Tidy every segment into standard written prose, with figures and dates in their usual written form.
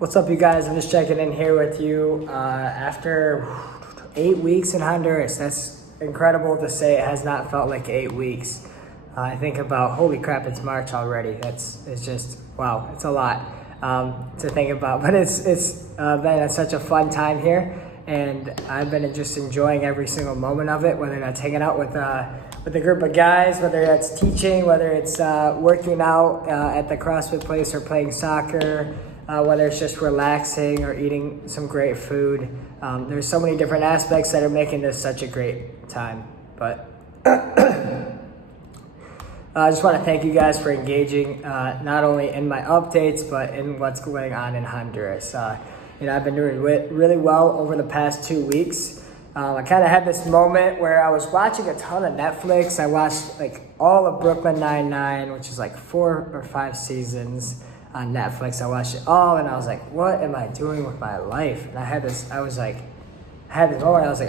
What's up, you guys? I'm just checking in here with you after 8 weeks in Honduras. That's incredible to say. It has not felt like 8 weeks. I think about, holy crap, it's March already. It's just, wow, it's a lot to think about. But it's been such a fun time here, and I've been just enjoying every single moment of it, whether that's hanging out with a group of guys, whether that's teaching, whether it's working out at the CrossFit place or playing soccer, whether it's just relaxing or eating some great food. There's so many different aspects that are making this such a great time. But I just want to thank you guys for engaging not only in my updates, but in what's going on in Honduras. I've been doing really well over the past 2 weeks. I kind of had this moment where I was watching a ton of Netflix. I watched like all of Brooklyn Nine-Nine, which is like 4 or 5 seasons on Netflix. I watched it all, and I was like, what am I doing with my life? And I had this moment, I was like,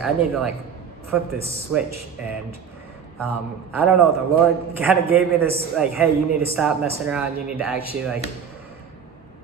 I need to like flip this switch. And I don't know, the Lord kind of gave me this, like, hey, you need to stop messing around. You need to actually like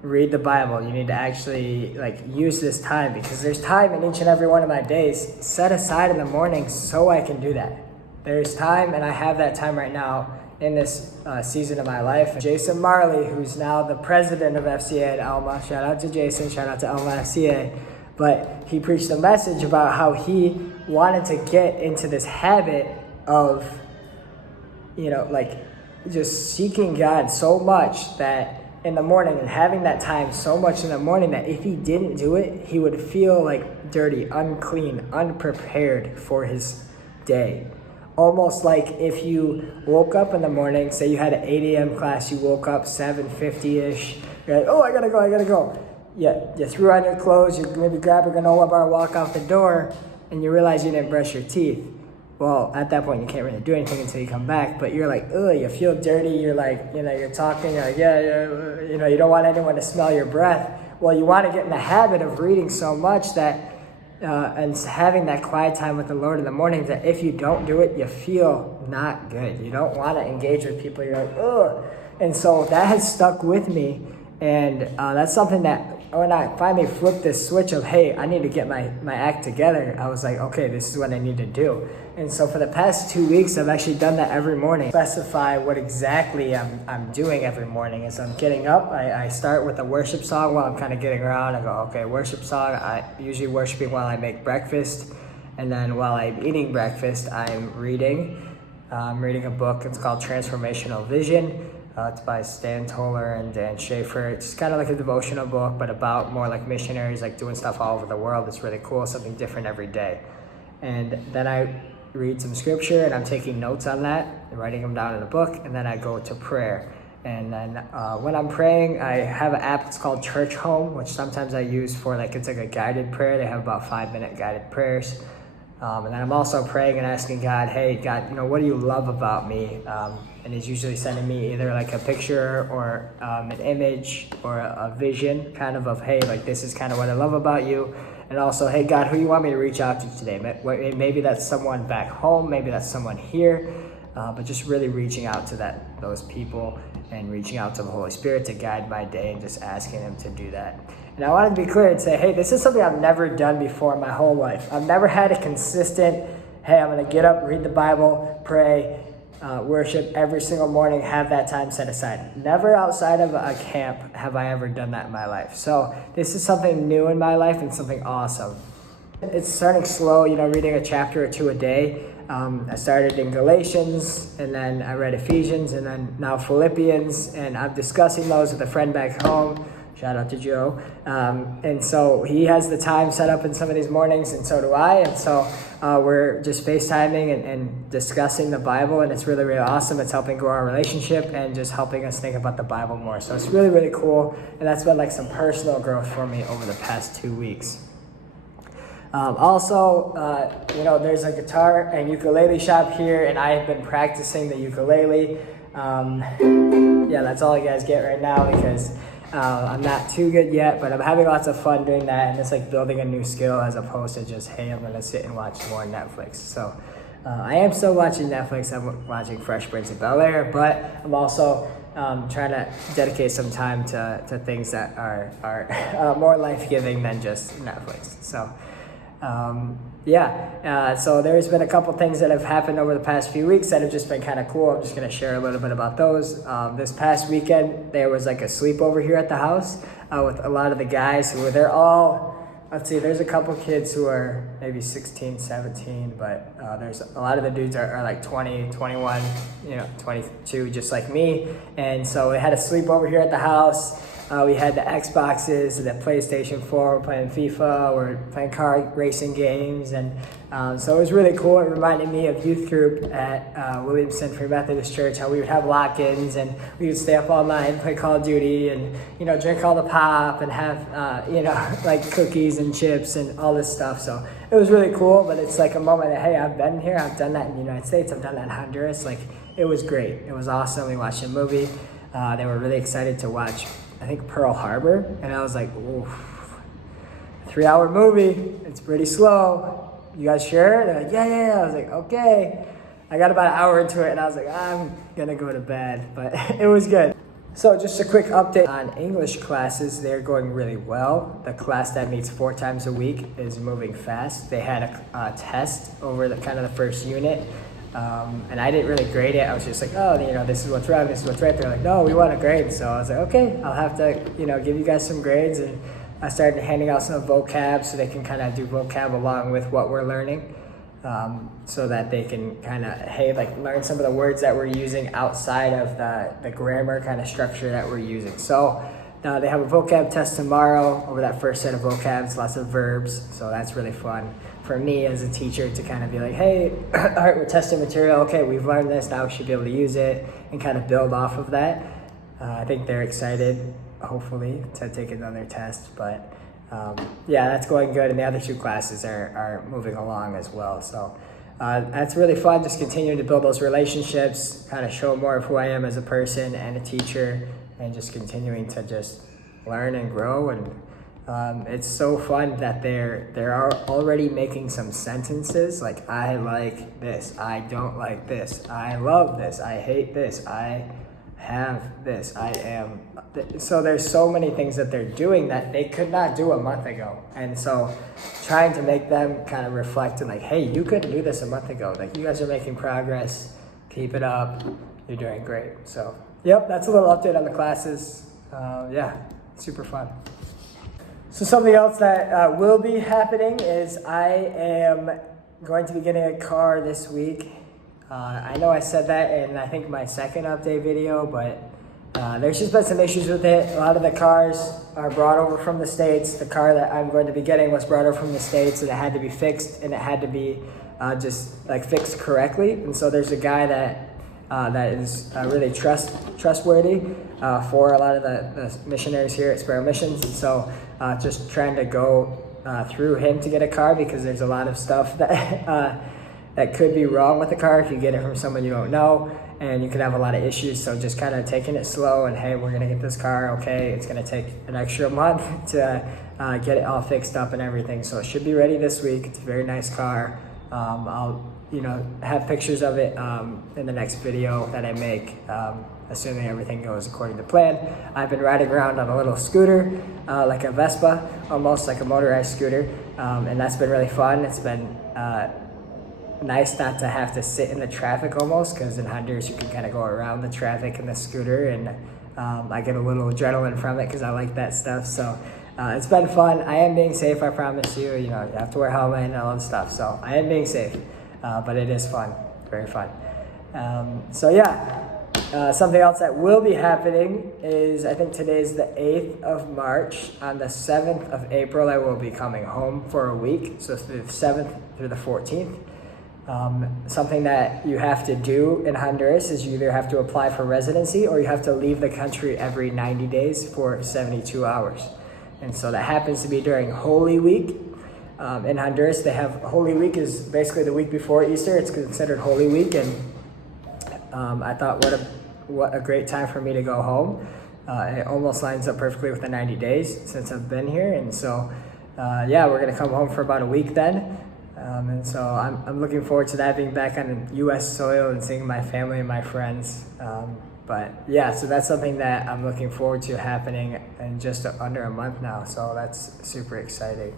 read the Bible. You need to actually like use this time, because there's time in each and every one of my days set aside in the morning so I can do that. There's time, and I have that time right now in this season of my life. Jason Marley, who's now the president of FCA at Alma, shout out to Jason, shout out to Alma FCA, but he preached a message about how he wanted to get into this habit of, like just seeking God so much that in the morning, and having that time so much in the morning that if he didn't do it, he would feel like dirty, unclean, unprepared for his day. Almost like if you woke up in the morning, say you had an 8 a.m. class, you woke up 7:50-ish, you're like, oh, I gotta go. Yeah, you threw on your clothes, you maybe grab a granola bar, walk out the door, and you realize you didn't brush your teeth. Well, at that point, you can't really do anything until you come back, but you're like, ugh, you feel dirty, you're like, you're talking, you're like, yeah, you don't want anyone to smell your breath. Well, you want to get in the habit of reading so much that, and having that quiet time with the Lord in the morning, that if you don't do it, you feel not good. You don't want to engage with people. You're like, ugh. And so that has stuck with me. And that's something that when I finally flipped this switch of, hey, I need to get my act together, I was like, okay, this is what I need to do. And so for the past 2 weeks, I've actually done that every morning. Specify what exactly I'm doing every morning. As I'm getting up, I start with a worship song while I'm kind of getting around. I go, okay, worship song. I usually worshiping while I make breakfast. And then while I'm eating breakfast, I'm reading. I'm reading a book. It's called Transformational Vision. It's by Stan Toller and Dan Schaefer. It's kind of like a devotional book, but about more like missionaries, like doing stuff all over the world. It's really cool, something different every day. And then I read some scripture, and I'm taking notes on that and writing them down in a book, and then I go to prayer. And then when I'm praying, I have an app. It's called Church Home, which sometimes I use for it's like a guided prayer. They have about 5-minute guided prayers. And then I'm also praying and asking God, hey, God, what do you love about me? And he's usually sending me either like a picture or an image or a vision kind of hey, like this is kind of what I love about you. And also, hey, God, who you want me to reach out to today? Maybe that's someone back home. Maybe that's someone here. But just really reaching out to those people and reaching out to the Holy Spirit to guide my day and just asking him to do that. And I wanted to be clear and say, hey, this is something I've never done before in my whole life. I've never had a consistent, hey, I'm going to get up, read the Bible, pray, worship every single morning, have that time set aside. Never outside of a camp have I ever done that in my life. So this is something new in my life and something awesome. It's starting slow, reading a chapter or 2 a day. I started in Galatians, and then I read Ephesians, and then now Philippians, and I'm discussing those with a friend back home. Shout out to Joe. And so he has the time set up in some of these mornings, and so do I. And so we're just FaceTiming and discussing the Bible, and it's really, really awesome. It's helping grow our relationship and just helping us think about the Bible more. So it's really, really cool. And that's been like some personal growth for me over the past 2 weeks. There's a guitar and ukulele shop here, and I have been practicing the ukulele. That's all you guys get right now, because I'm not too good yet, but I'm having lots of fun doing that, and it's like building a new skill as opposed to just, hey, I'm going to sit and watch more Netflix. So I am still watching Netflix. I'm watching Fresh Prince of Bel-Air, but I'm also trying to dedicate some time to things that are more life-giving than just Netflix. So so there's been a couple things that have happened over the past few weeks that have just been kind of cool. I'm just going to share a little bit about those. This past weekend, there was like a sleepover here at the house with a lot of the guys they're all, let's see, there's a couple kids who are maybe 16, 17, but there's a lot of the dudes are like 20, 21, 22, just like me. And so we had a sleepover here at the house. We had the Xboxes, the PlayStation 4, we're playing FIFA, we're playing car racing games, and so it was really cool. It reminded me of youth group at Williamson Free Methodist Church, how we would have lock-ins and we would stay up all night and play Call of Duty and, drink all the pop and have, like cookies and chips and all this stuff. So it was really cool, but it's like a moment that, hey, I've been here, I've done that in the United States, I've done that in Honduras. Like, it was great. It was awesome. We watched a movie. They were really excited to watch, I think, Pearl Harbor, and I was like, oof, 3-hour movie, it's pretty slow. You guys sure? They're like, yeah. I was like, okay. I got about an hour into it, and I was like, I'm gonna go to bed, but it was good. So just a quick update on English classes. They're going really well. The class that meets 4 times a week is moving fast. They had a test over the first unit. And I didn't really grade it. I was just like, this is what's wrong, this is what's right. They're like, no, we want a grade. So I was like, okay, I'll have to, give you guys some grades. And I started handing out some vocab so they can kind of do vocab along with what we're learning, so that they can kind of, learn some of the words that we're using outside of the grammar kind of structure that we're using. So they have a vocab test tomorrow over that first set of vocabs, lots of verbs. So that's really fun for me as a teacher to kind of be like, hey, all right, we're testing material. Okay, we've learned this. Now we should be able to use it and kind of build off of that. I think they're excited, hopefully, to take another test. But that's going good. And the other 2 classes are moving along as well. So that's really fun, just continuing to build those relationships, kind of show more of who I am as a person and a teacher, and just continuing to just learn and grow. And it's so fun that they're already making some sentences like, I like this, I don't like this, I love this, I hate this, I have this, I am. So there's so many things that they're doing that they could not do a month ago. And so trying to make them kind of reflect and like, hey, you couldn't do this a month ago. Like, you guys are making progress, keep it up, you're doing great. So, yep, that's a little update on the classes. Super fun. So something else that will be happening is I am going to be getting a car this week. I know I said that in, I think, my second update video, but there's just been some issues with it. A lot of the cars are brought over from the States. The car that I'm going to be getting was brought over from the States, and it had to be fixed, and it had to be fixed correctly. And so there's a guy that is really trustworthy for a lot of the missionaries here at Sparrow Missions. And so just trying to go through him to get a car, because there's a lot of stuff that could be wrong with the car if you get it from someone you don't know, and you could have a lot of issues. So just kind of taking it slow, and hey, we're gonna get this car, okay, it's gonna take an extra month to get it all fixed up and everything. So it should be ready this week. It's a very nice car. I'll have pictures of it in the next video that I make, assuming everything goes according to plan. I've been riding around on a little scooter, like a Vespa, almost like a motorized scooter, and that's been really fun. It's been nice not to have to sit in the traffic almost, because in Honduras you can kind of go around the traffic in the scooter, and I get a little adrenaline from it because I like that stuff. So it's been fun. I am being safe, I promise you. You have to wear a helmet and all that stuff. So I am being safe, but it is fun, very fun. Something else that will be happening is, I think today's the 8th of March. On the 7th of April, I will be coming home for a week. So through the 7th through the 14th. Something that you have to do in Honduras is you either have to apply for residency or you have to leave the country every 90 days for 72 hours. And so that happens to be during Holy Week. In Honduras, they have Holy Week is basically the week before Easter. It's considered Holy Week, and I thought what a great time for me to go home. It almost lines up perfectly with the 90 days since I've been here. And so, we're going to come home for about a week then. And so I'm looking forward to that, being back on U.S. soil and seeing my family and my friends. But yeah, so that's something that I'm looking forward to happening in just under a month now. So that's super exciting.